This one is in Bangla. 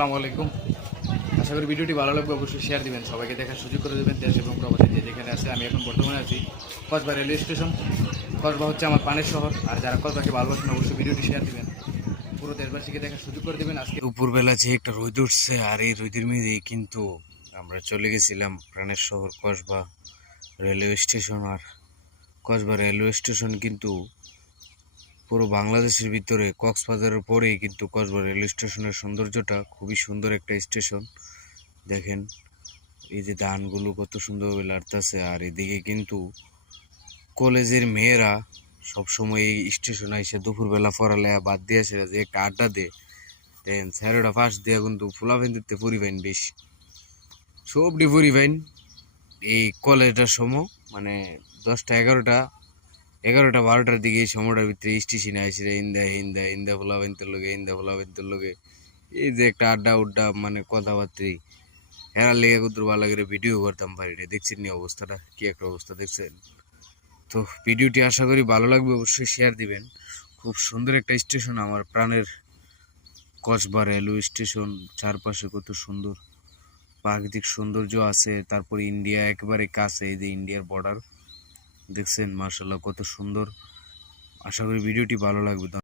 আসসালামু আলাইকুম। আশা করি ভিডিওটি ভালো লাগবে, অবশ্যই শেয়ার দিবেন, সবাইকে দেখার সুযোগ করে দেবেন। দেশ এবং প্রবাসে যে যেখানে আছে। আমি এখন বর্তমানে আছি কসবা রেলওয়ে স্টেশন। কসবা হচ্ছে আমার পানের শহর, আর যারা কসবাকে ভালোবাসেন অবশ্যই ভিডিওটি শেয়ার দিবেন, পুরো দেশবাসীকে দেখার সুযোগ করে দেবেন। আজকে দুপুরবেলা যে একটা রোদ উঠছে, আর এই রোদের মধ্যে কিন্তু আমরা চলে গেছিলাম প্রাণের শহর কসবা রেলওয়ে স্টেশন। আর কসবা রেলওয়ে স্টেশন কিন্তু পুরো বাংলাদেশের ভিতরে কক্সবাজারের পরেই কিন্তু কসবা রেলওয়ে স্টেশনের সৌন্দর্যটা খুবই সুন্দর একটা স্টেশন। দেখেন এই যে ধানগুলো কত সুন্দরভাবে লাড়তেছে, আর এদিকে কিন্তু কলেজের মেয়েরা সবসময় এই স্টেশনে এসে দুপুরবেলা পড়ালেখা বাদ দিয়ে আসে যে একটা আড্ডা দেয়। দেখেন স্যারোটা ফার্স্ট দিয়ে কিন্তু ফুলাফেন দিতে পরিবেন বেশি সব ডি পরিবেন এই কলেজটার সময়, মানে 10টা 11টা 12টার দিকে এই সময়টার ভিতরে স্টেশনে আসে ইন্দা ইন্দা ইন্দা ফুলাফেনতে লগে ইন্দা ফুলাফেনতে লগে এই যে একটা আড্ডা উড্ডা মানে কথাবার্তি হেরার লেগে কুতুর ভালো করে ভিডিও করতাম পারি না। দেখছেন নি অবস্থাটা, কি একটা অবস্থা দেখছেন? তো ভিডিওটি আশা করি ভালো লাগবে, অবশ্যই শেয়ার দিবেন। খুব সুন্দর একটা স্টেশন আমার প্রাণের কসবা রেলওয়ে স্টেশন। চারপাশে কত সুন্দর প্রাকৃতিক সৌন্দর্য আছে, তারপরে ইন্ডিয়া একেবারে কাছে, এই যে ইন্ডিয়ার বর্ডার দেখছেন, মার্শাল্লাহ কত সুন্দর। আশা করি ভিডিওটি ভালো লাগবে।